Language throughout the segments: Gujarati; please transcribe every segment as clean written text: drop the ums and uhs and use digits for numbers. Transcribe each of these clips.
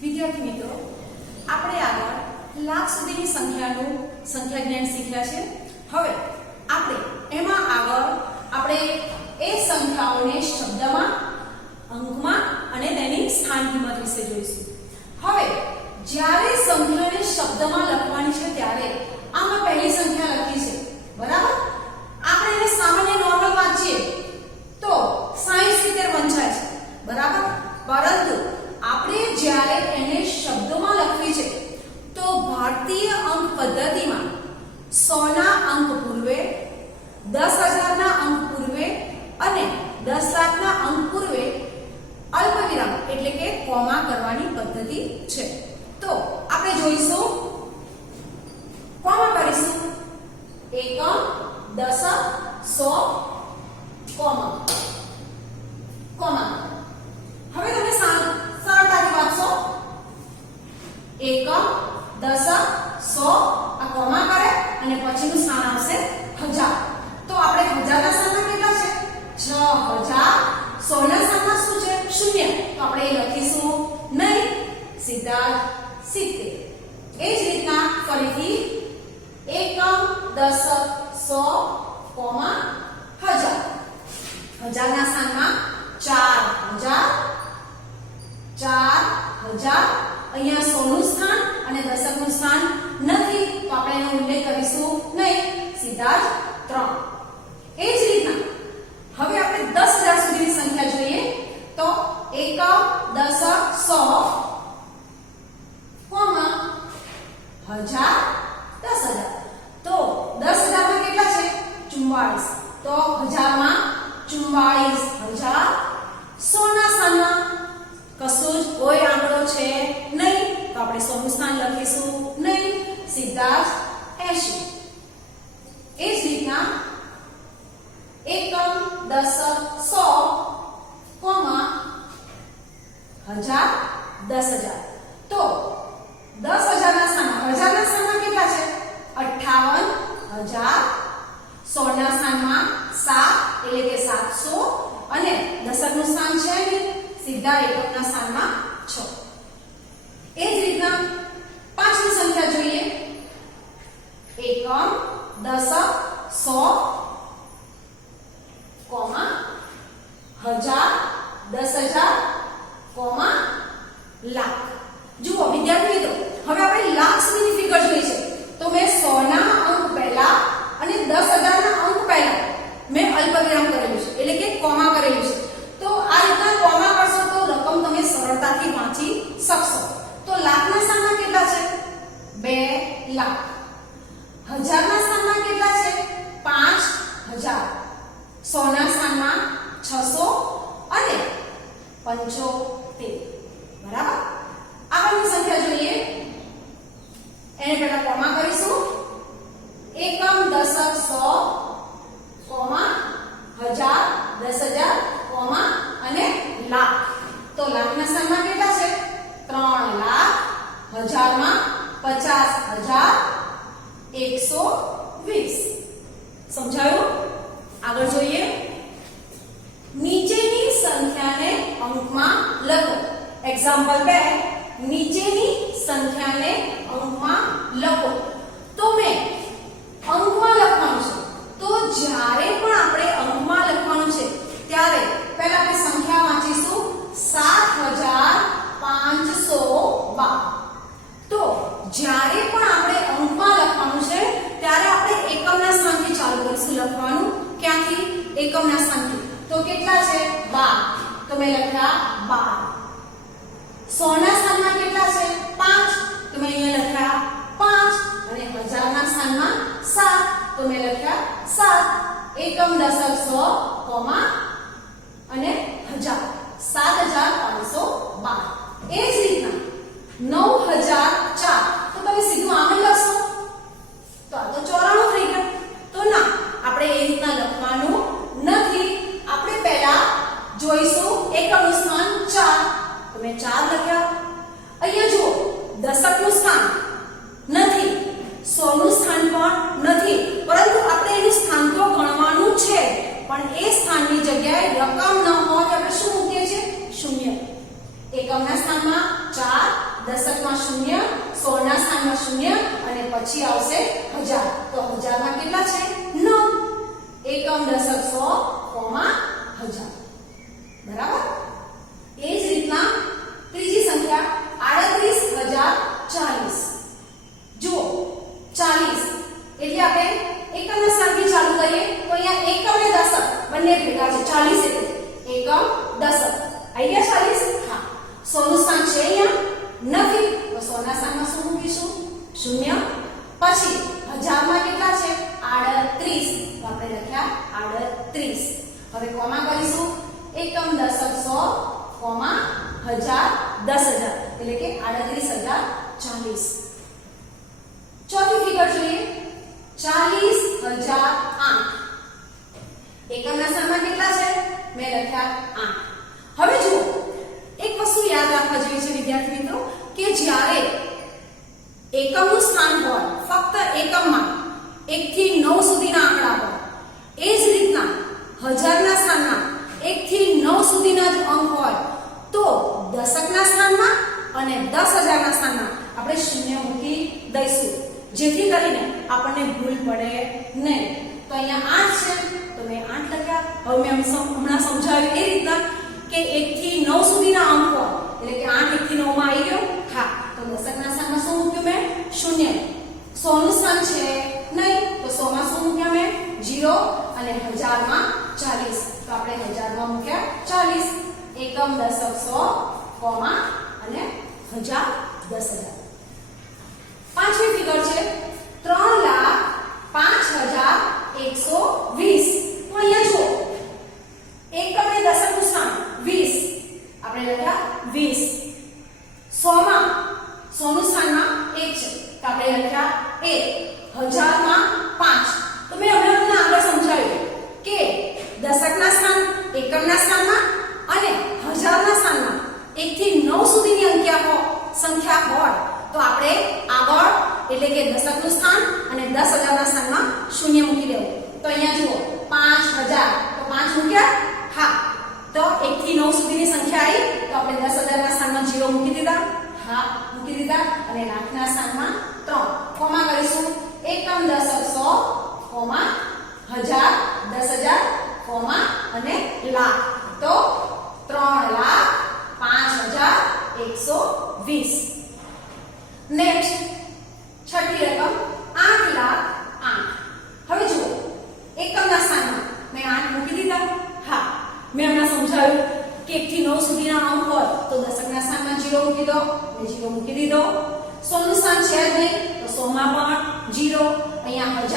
વિદ્યાર્થી મિત્રો, આપણે આગળ લાખ સુધીની સંખ્યા જ્ઞાન શીખ્યા છે। હવે આપણે એમાં આગળ આપણે એ સંખ્યાઓને શબ્દમાં, અંકમાં અને તેની સ્થાન કિંમત વિશે જોઈશું। હવે જ્યારે સંખ્યાને શબ્દમાં લખવાની છે ત્યારે આમાં પહેલી સંખ્યા લખી છે, બરાબર? આપણે એને સામાન્ય નોર્મલ વાંચીએ તો 60 70 વંચાય છે, બરાબર? પરંતુ આપણે જ્યારે એને શબ્દોમાં લખવી છે તો ભારતીય અંક પદ્ધતિમાં 100 ના અંક પૂર્વે, 10,000 ના અંક પૂર્વે અને 10 લાખ ના અંક પૂર્વે અલ્પવિરામ એટલે કે કોમા કરવાની પદ્ધતિ છે। તો આપણે જોઈશું, કોમા કરીશું, એકમ, દશક, સો, કોમા, કોમા। હવે તમે સરળતાથી વાંચશો, એકમ, દશક, સો, આ કોમા કરે અને પછીનું સ્થાન આવશે 1000। તો આપણે 1000 ના સ્થાનમાં કેટલા છે? 6000। 100 ના સ્થાનમાં શું છે? 0। તો આપણે એ લખીશું નહીં, સીધા 70। એ જ રીતના ફરીથી એકમ, દશક, સો, કોમા, 1000। 1000 ના સ્થાનમાં 4000, 4000। અહીંયા 100 નું સ્થાન અને દશક નું સ્થાન નથી, તો આપણે એનો ઉલ્લેખ કરીશું નહીં, સીધા જ 3। એ જ રીતના હવે આપણે 10000 સુધીની સંખ્યા જોઈએ તો એકમ, દશક, સો, કોમા, 1000, 10000। તો 10000 માં કેટલા છે? 44। તો 1000 માં 44000। 100 ના સ્થાનમાં કશું જ કોઈ આંકડો છે નહીં, તો આપણે 100 નું સ્થાન લખીશું નહીં, સીધા જ 80। એ જ રીતના એકમ, દશક, સો, કોમા, 1000, 10000। તો 10000 ના સ્થાનમાં, 1000 ના સ્થાનમાં કેટલા છે? 58000। 100 ના સ્થાનમાં 7 એટલે કે 700 અને દશક નું સ્થાન છે ને, સીધા એકમના સ્થાનમાં 6। એ જ રીતના પાંચમી સંખ્યા જોઈએ, એકમ, દશક, સો, કોમા, 1000, 10000, કોમા, લાખ। જુઓ વિદ્યાર્થી મિત્રો, હવે આપણે લાખ સુધીની ફિગર જોઈ છે તો મેં 100 ના અંક પહેલા અને 10000 ના અંક પહેલા મેં અલ્પવિરામ કરેલું છે એટલે કે કોમા કરેલું છે। તો આ રીતના કોમા કરશો તો રકમ તમે સરળતાથી વાંચી શકશો। તો લાખના સ્થાનમાં કેટલા છે? 2 લાખ। 1000 ના સ્થાનમાં કેટલા છે? 5000। 100 ના સ્થાનમાં 600 અને 75, બરાબર? આગળની સંખ્યા જોઈએ, એને પહેલા કોમા કરીશું, એકમ, દશક, સો, કોમા, 1000, 10000, કોમા અને લાખ। તો લાખના સ્થાનમાં કેટલા છે? 3 લાખ। 1000 માં 50000, 120। સમજાયું? આગળ જોઈએ, નીચેની સંખ્યાને અંકમાં લખો। એક્ઝામ્પલ 2, નીચેની સંખ્યાને અંકમાં લખો। તો મેં અંકમાં લખવાનું છે, તો જ્યારે પણ આપણે અંકમાં લખવાનું છે ત્યારે પહેલા આપણે સંખ્યા વાંચીશું, 7512। તો જ્યારે પણ આપણે અંકમાં લખવાનું છે ત્યારે આપણે એકમના સ્થાનથી ચાલુ કરીશું લખવાનું। ક્યાંથી? એકમના સ્થાનથી। તો કેટલા છે? 12। તો મેં લખ્યા 12। 100 ના સ્થાનમાં કેટલા છે? 5। તો મેં અહીંયા લખ્યા 5 અને 1000 ના સ્થાનમાં 7। તો મેં લખ્યા 7। એકમ, દશક, સો, કોમા અને 1000, 7512। એ જ રીતના 9004। તો તમે સીધું આમ જ લખશો તો આ તો 94 થઈ ગયું। તો ના, આપણે એ રીતના લખવાનું નથી। આપણે પહેલા જોઈશું એકમનું સ્થાન 4। તો મેં 4 લખ્યા। અહીંયા જુઓ, દશકનું સ્થાન નથી, 100 નું સ્થાન પણ નથી, પરંતુ આપણે એનું સ્થાન તો ગણવાનું છે, પણ એ સ્થાનની જગ્યાએ રકમ ન હોય તો આપણે શું મૂકીએ છીએ? 0। એકમના સ્થાનમાં 4 પછી આવશે 1000 તો 1000 માં કેટલા છે 9 એકમ દશક 100 કોમા 1000 બરાબર એ જ રીતના ત્રીજી સંખ્યા 38040 જુઓ 40 એટલે આપણે એકમના સ્થાનથી ચાલુ કરીએ તો અહીંયા એકમ અને દશક બંને ભેગા છે 40 એટલે એકમ દશક આવી ગયા 40 હા 100 નું સ્થાન છે અહીંયા નથી તો 100 ના સ્થાનમાં શું મૂકીશું 0 પછી 1000 માં કેટલા છે 38 તો આપણે લખ્યા 38 હવે કોમા કરીશું એકમ દશક 100 કોમા 1000 10000 એટલે કે 38040 ચોથી ફિગર જોઈએ 40008 એકમના સ્થાનમાં કેટલા છે મેં લખ્યા 8 હવે જુઓ એક વસ્તુ યાદ રાખવા જેવી છે વિદ્યાર્થી મિત્રો કે જ્યારે એકમનું સ્થાન હોય ફક્ત એકમમાં 1 થી 9 સુધીના આંકડા હોય એ જ રીતના 1000 ના સ્થાનમાં 1 થી 9 સુધીના જ અંક હોય તો દશકના સ્થાનમાં અને 10000 ના સ્થાનમાં આપણે શૂન્ય મૂકી દઈશું જેથી કરીને આપણને ભૂલ પડે નહીં તો અહીંયા 8 છે તો મેં 8 લખ્યા હવે મેં હમણાં સમજાવ્યું એ રીતના કે 1 થી 9 સુધીના અંક હોય એટલે કે 8 1 થી 9 માં આવી ગયો હા તો દશકના સ્થાનમાં શું મૂક્યું મેં શૂન્ય 100 નું સ્થાન છે નહીં તો 100 માં શું મૂક્યા મેં 0 અને 1000 માં 40 તો આપણે 1000 માં મૂક્યા 40 એકમ દશક 100 કોમા અને 1000 10000 પાંચમી ફિગર છે 3,05,120 તો અહીંયા જુઓ એકમ અને દશક નું સ્થાન 20 આપણે લખ્યા 20 100 માં 100 નું સ્થાનમાં 1 છે તો આપણે લખ્યા 1 1000 માં 5 તો મેં હમણાં તમને આગળ સમજાવ્યું કે દશકના સ્થાન એકમના સ્થાનમાં અને 1000 ના સ્થાનમાં 1 થી 9 સુધીની સંખ્યા હોય તો આપણે આગળ એટલે કે દશકનું સ્થાન અને 10000 ના સ્થાનમાં શૂન્ય મૂકી દેવું તો અહીંયા જુઓ 5000 તો 5 મૂક્યા હા તો 1 થી 9 સુધીની સંખ્યા આવી તો આપણે 10000 ના સ્થાનમાં 0 મૂકી દીધા હા મૂકી દીધા અને લાખના સ્થાનમાં 3 કોમા કરીશું એકમ દશક 100 કોમા 1000 10000 કોમા અને લાખ તો 3,05,120 નેક્સ્ટ છઠ્ઠી રકમ 8,08,000 હવે જુઓ એકમના સ્થાનમાં મેં 8 મૂકી દીધા હા મેં હમણાં સમજાવ્યું કે 1 થી 9 સુધીના અંક હોય તો દશકના સ્થાનમાં 0 મૂકી દો મેં 0 મૂકી દીધો 100 નું સ્થાન છે જ નહીં તો 100 માં પણ 0 અહીંયા 1000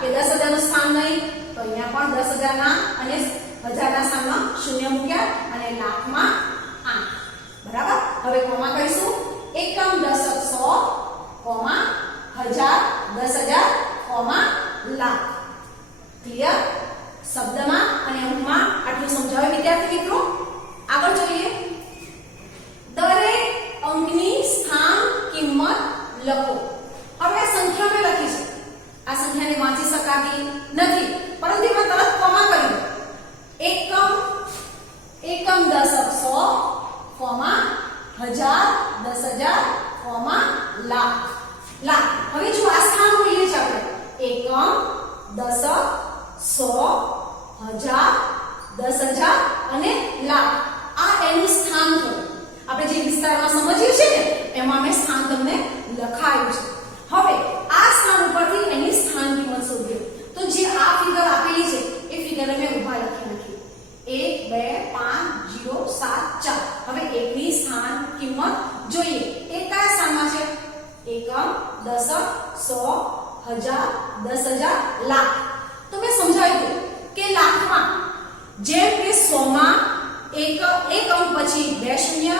કે 10000 નું સ્થાન નહીં તો અહીંયા પણ 10000 ના અને 1000 ના સ્થાનમાં શૂન્ય મૂક્યા અને લાખમાં 8 બરાબર હવે કોમા કરીશું એકમ દશક 100 કોમા 1000 10000 કોમા લાખ ક્લિયર શબ્દમાં અને અંકમાં આટલું સમજાવ્યું વિદ્યાર્થી મિત્રો આગળ જોઈએ દરેક અંકની સ્થાન કિંમત લખો હવે આ સંખ્યા મેં લખી છે આ સંખ્યાને વાંચી શકાતી નથી પરંતુ એમાં તરત કોમા કર્યું એકમ દશક 100 કોમા 1000 10000 કોમા લાખ હવે જો આ સ્થાન મૂલ્ય છે આપણે એકમ દશક 100 1000 10000 અને લાખ આ એનું સ્થાન થયું આપણે જે વિસ્તારમાં સમજ્યું છે ને એમાં મેં સ્થાન તમને લખાયું છે હવે આ સ્થાન ઉપરથી એની સ્થાન કિંમત શોધીએ તો જે આ ફિગર આપેલી છે એ ફિગરને મેં ઊભા લખી નાખી 1 2 5 0 7 4 હવે એકની સ્થાન કિંમત જોઈએ એ કયા સ્થાનમાં છે એકમ દશક 100 1000 10000 લાખ તો મેં સમજાવ્યું કે લાખમાં જેમ કે 100 માં એક અંક પછી 2 શૂન્ય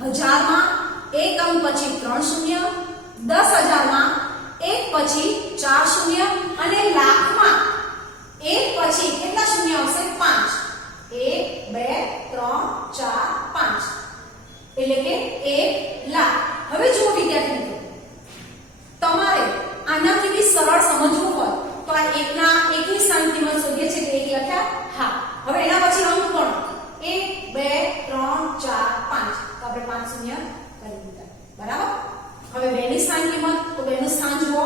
1000 માં એક અંક પછી 3 શૂન્ય 10000 માં એક પછી 4 શૂન્ય અને લાખમાં એક પછી કેટલા શૂન્ય આવશે 5 1 2 3 4 5 એટલે કે 1 લાખ હવે જુઓ વિદ્યાર્થી મિત્રો તમારે આનાથી બી સરળ સમજવું હોય તો આ એકની સ્થાન કિંમત શોધીએ છે કે 1 લખ્યા હા હવે એના પછી અંક પણ 1 2 3 4 5 તો આપણે 5 શૂન્ય કરી દીધા બરાબર હવે 2 ની સ્થાન કિંમત તો 2 નું સ્થાન જુઓ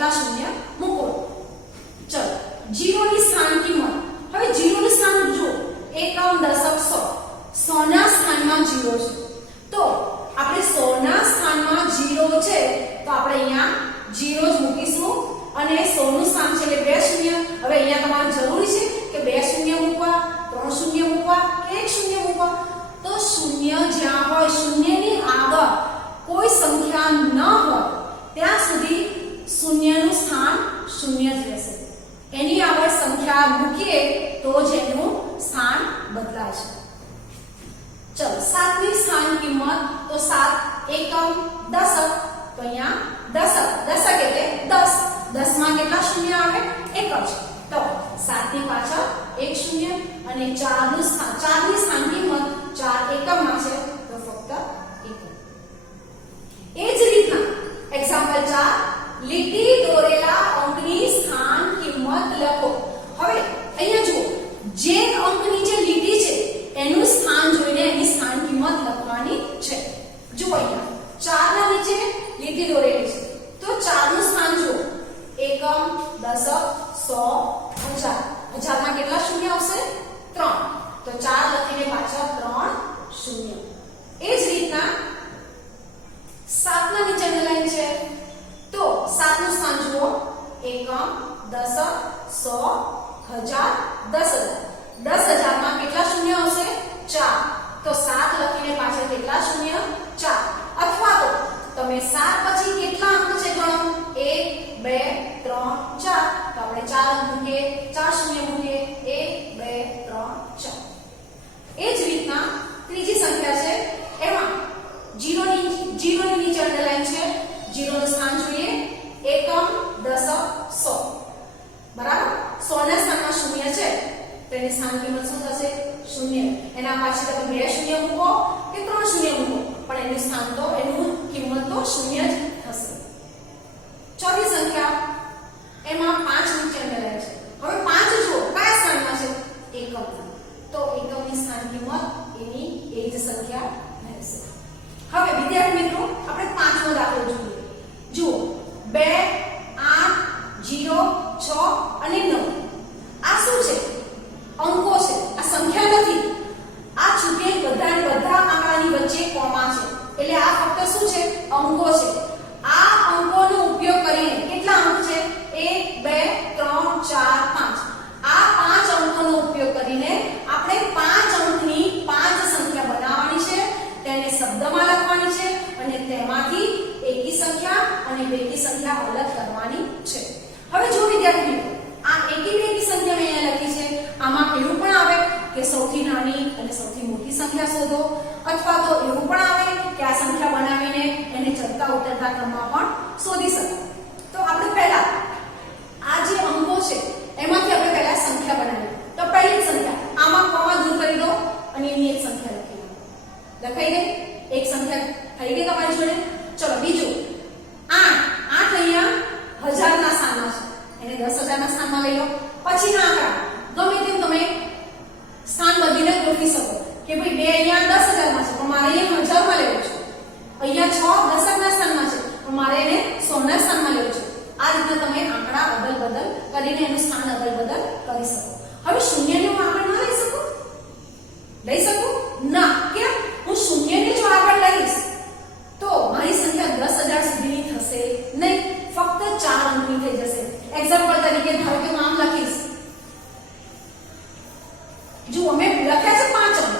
કેટલા શૂન્ય મૂકો. ચલો 0 ની સ્થાન કિંમત. હવે 0 નું સ્થાન જો એકમ દશક સો. 100 ના સ્થાનમાં 0 છે તો આપણે 100 ના સ્થાનમાં 0 છે તો આપણે અહીંયા 0 જ મૂકીશું અને 100 નું સ્થાન છે એટલે બે શૂન્ય. હવે અહીંયા તમારે જરૂરી છે કે બે શૂન્ય મૂકવા, ત્રણ શૂન્ય મૂકવા કે એક શૂન્ય મૂકવા. તો શૂન્ય જ્યાં હોય, શૂન્યની આગળ કોઈ સંખ્યા ન હોય ત્યાં સુધી શૂન્યનું સ્થાન શૂન્ય જ રહેશે. એની આગળ સંખ્યા મૂકીએ તો જ એનું સ્થાન બદલાય છે. ચલો 7 ની સ્થાન કિંમત તો 7 એકમ દશક. તો અહીંયા દશક એટલે 10. 10 માં કેટલા શૂન્ય આવે? એક જ. તો 7 ની પાછળ એક શૂન્ય અને 4 નું સ્થાન, 4 ની સ્થાન કિંમત 4 એકમમાં છે તો ફક્ત એકમ. એ જ રીતના એક્ઝામ્પલ 4 લીટી દોરેલા અંકની સ્થાન કિંમત લખો. હવે અહીંયા જુઓ, જે અંકની જે લીટી છે એનું સ્થાન જોઈને એની સ્થાન કિંમત લખવાની છે. જુઓ અહીંયા 4 ના નીચે લીટી દોરેલી છે તો 4 નું સ્થાન જુઓ એકમ, દશક, સો, હજાર. હજારમાં કેટલા શૂન્ય આવશે? 3. તો 4 લખીને પાછળ 3 શૂન્ય. એ જ રીતના 7 ના નીચે લાઈન છે તો 7 નું સ્થાન જુઓ એકમ, દશક, સો, હજાર, 10,000. 10,000 માં કેટલા શૂન્ય આવશે? 4. તો 7 લખીને પાછળ કેટલા શૂન્ય? 4. અથવા તો તમે 7 પછી કેટલા અંક છે ગણો 1 2 3 4. તો આપણે 4 અંક મૂકીએ, 4 શૂન્ય મૂકીએ 1 2 3 4. એ જ રીતના ત્રીજી સંખ્યા છે એમાં 0 ની નીચે અંડરલાઈન છે. 0 નું સ્થાન જોઈએ એકમ, દશક, સો. બરાબર. 100 ના સ્થાનમાં શૂન્ય છે તો એની સ્થાન કિંમત શું થશે? શૂન્ય. એના પાછળ તમે બે શૂન્ય મૂકો કે ત્રણ શૂન્ય મૂકો પણ એનું સ્થાન તો એનું કિંમત તો શૂન્ય જ થશે. ચોથી સંખ્યા એમાં 5 નીચે અંડરલાઈન છે. હવે 5 જુઓ કયા સ્થાનમાં છે? એકમ. તો એકમની સ્થાન કિંમત એની એ જ સંખ્યા રહેશે. હવે વિદ્યાર્થી મિત્રો આપણે પાંચમો દાખલો જોઈએ. જુઓ 2 8 0 6 અને 9. આ શું છે? અંકો છે. આ સંખ્યા નથી. આ છૂટેલ બધા આંકડાની વચ્ચે કોમા છે એટલે આ ફક્ત શું છે? અંકો છે. આ અંકોનો ઉપયોગ કરીને કેટલા અંક છે? 1 2 3 4 5. આ 5 અંકોનો ઉપયોગ કરીને આપણે 5 અંકની 5 સંખ્યા બનાવવાની છે, તેને શબ્દમાં લખવાની છે અને તેમાંથી એકી સંખ્યા અને બેકી સંખ્યા અલગ કરવાની છે. હવે જો વિદ્યાર્થી મિત્રો આ એકી બેકી સંખ્યા મેં અહીંયા લખી છે. આમાં એવું પણ આવે કે સૌથી નાની અને સૌથી મોટી સંખ્યા શોધો અથવા તો એવું પણ આવે કે આ સંખ્યા બનાવીને એને ચડતા ઉતરતા ક્રમમાં પણ શોધી શકો. તો આપણે પહેલા આ જે અંકો છે એમાંથી આપણે પહેલા સંખ્યા બનાવીએ. તો પહેલી સંખ્યા આમાં કોમા દૂર કરી દો અને એની એક સંખ્યા લખી લો. લખાઈ ગઈ? એક સંખ્યા થઈ ગઈ તમારી જોડે. ચલો બીજું 8 અહીંયા 1000 ના સ્થાનમાં છે એને 10,000 ના સ્થાનમાં લઈ લો. પછીના આંકડા ગમે તેમ તમે સ્થાન બદલીને ગોઠવી શકો કે ભાઈ 2 અહીંયા 10,000 માં છે પણ મારે અહીંયા 1000 માં લેવું છે. અહીંયા 6 દશક ના સ્થાનમાં છે પણ મારે એને 100 ના સ્થાનમાં લેવું છે. આ રીતના તમે આંકડા અદલ-બદલ કરીને એનું સ્થાન અદલ-બદલ કરી શકો. હવે શૂન્યને હું આગળ ના લઈ શકું? લઈ શકું? ના. કેમ? હું શૂન્યને જો આગળ લઈશ તો મારી સંખ્યા 10,000 સુધીની થશે નહીં, ફક્ત 4 અંકની થઈ જશે. એક્ઝામ્પલ તરીકે ધારો કે નામ લખીશ. જુઓ મેં લખ્યા છે 5 અંક.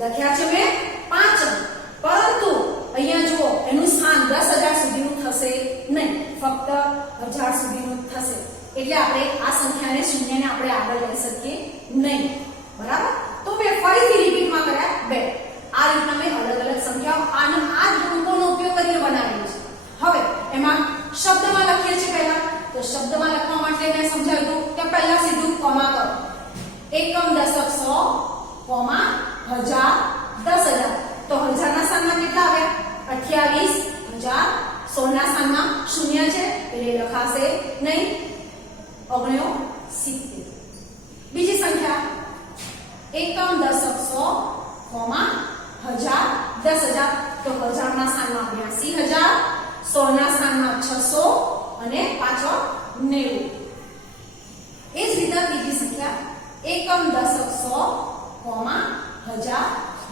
લખ્યા છે મેં 5 અંક. પરંતુ અહીંયા જુઓ એનું સ્થાન 10,000 સુધીનું થશે નહીં, ફક્ત 1000 સુધીનું થશે. એટલે આપણે આ સંખ્યાને શૂન્યને આપણે આગળ લઈ શકીએ નહીં. બરાબર? તો મેં ફરીથી રિપીટમાં કર્યા 2. આ રીતના મેં અલગ અલગ સંખ્યાઓ આનો આ જ અંકોનો ઉપયોગ કરીને બનાવેલી છે. હવે એમાં શબ્દમાં લખીએ છીએ પહેલા. તો શબ્દમાં લખવા માટે મેં સમજાવ્યું કે પહેલા સીધું કોમા કરો. એકમ, દશક, સો, કોમા, હજાર, 10,000. તો 1000 ના સ્થાનમાં કેટલા આવ્યા? 28,000. 100 ના સ્થાનમાં શૂન્ય છે એટલે લખાશે નહીં. 69. બીજી સંખ્યા એકમ, દશક, સો, કોમા, હજાર, 10,000. તો 1000 ના સ્થાનમાં 82,000. 100 ના સ્થાનમાં 600 અને પાછળ 90. એ જ રીતના બીજી સંખ્યા એકમ દશક 100, હજાર,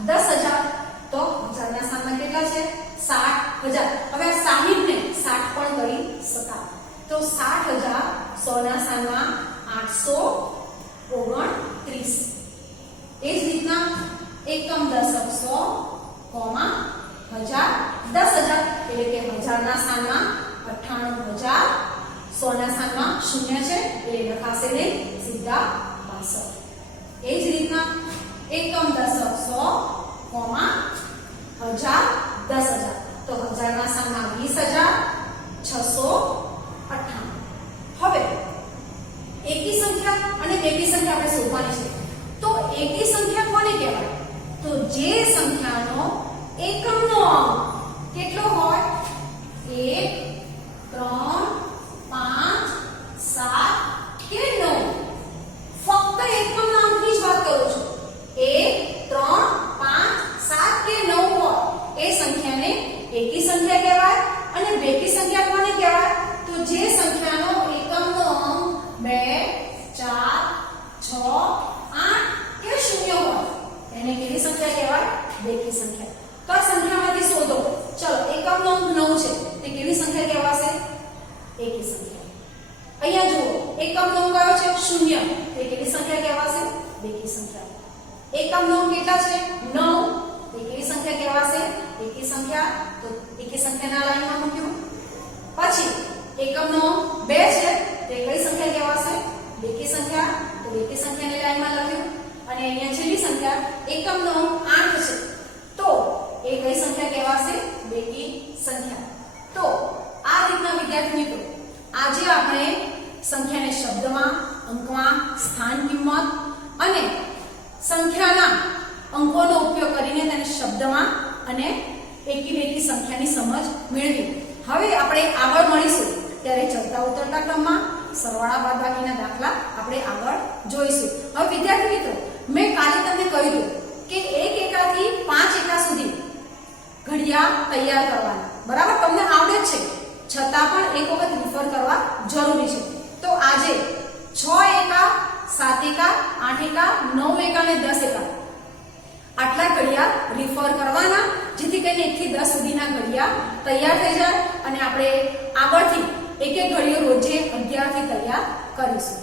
10,000. તો હજારના સ્થાનમાં કેટલા છે? 60,000. હવે આ 60 ને 60 પણ કરી શકાય. તો 60,000 100 ના સ્થાનમાં 829. એ જ રીતના એકમ દશક 100, હજાર, 10,000 એટલે કે હજારના સ્થાનમાં 98,000. 100 ના સ્થાનમાં 0 છે એટલે લખાશે નહીં, સીધા 62. એ જ રીતના એકમ દશક 100, હજાર, 10,000 તો હજારના સ્થાનમાં 20,658. હવે એકી સંખ્યા અને બેકી સંખ્યા આપણે શોધવાની છે. તો એકી સંખ્યા કોને કહેવાય? તો જે સંખ્યાનો એકમનો અંક કેટલો હોય? 1, 3, 5, 7 કે 9. ફક્ત એકમના અંકની જ વાત કરું છું. 1, 3, 5, 7 કે 9 હોય એ સંખ્યાને એકી સંખ્યા કહેવાય. અને બેકી સંખ્યા કોને કહેવાય? તો જે સંખ્યાનો એકમનો અંક 2, 4, 6, 8 કે 0 હોય એને કેવી સંખ્યા કહેવાય? બેકી સંખ્યા. તો આ સંખ્યામાંથી શોધો. ચલો, એકમનો અંક 9 છે તે કેવી સંખ્યા કહેવાશે? એકી સંખ્યા. અહીંયા જુઓ, એકમનો અંક કયો છે? 0. તે કેવી સંખ્યા કહેવાશે? બેકી સંખ્યા. એકમનો અંક કેટલા છે? 9. તે કેવી સંખ્યા કહેવાશે? એકી સંખ્યા. તો એકી સંખ્યાના લાઈનમાં મૂક્યું. પછી એકમનો અંક 2 છે તે કઈ સંખ્યા કહેવાશે? બેકી સંખ્યા. તો બેકી સંખ્યાની લાઈનમાં લખ્યું. અને અહીંયા છેલ્લી સંખ્યા એકમનો અંક 8 છે તો એ કઈ સંખ્યા કહેવાશે? બેકી સંખ્યા. તો આ રીતના વિદ્યાર્થી મિત્રો આજે આપણે સંખ્યાને શબ્દમાં, અંકમાં, સ્થાન કિંમત અને સંખ્યાના અંકોનો ઉપયોગ કરીને તેને શબ્દમાં અને એકી બેકી સંખ્યાની સમજ મેળવી. હવે આપણે આગળ મળીશું ત્યારે ચડતા ઉતરતા ક્રમમાં સરવાળા બાદબાકીના દાખલા આપણે આગળ જોઈશું. હવે વિદ્યાર્થી મિત્રો મેં કાલે તમને કહ્યું કે 1 એકાથી 5 એકા સુધી ઘડિયા તૈયાર કરવાના. બરાબર, તમને આવડે જ છે, છતાં પણ એક વખત રિફર કરવા જરૂરી છે. તો આજે 6 એકા, 7 એકા, 8 એકા, 9 એકા અને 10 એકા આટલા ઘડિયા રિફર કરવાના, જેથી કરીને 1 થી 10 સુધીના ઘડિયા તૈયાર થઈ જાય અને આપણે આગળથી એક એક ઘડિયો રોજે 11 થી તૈયાર કરીશું.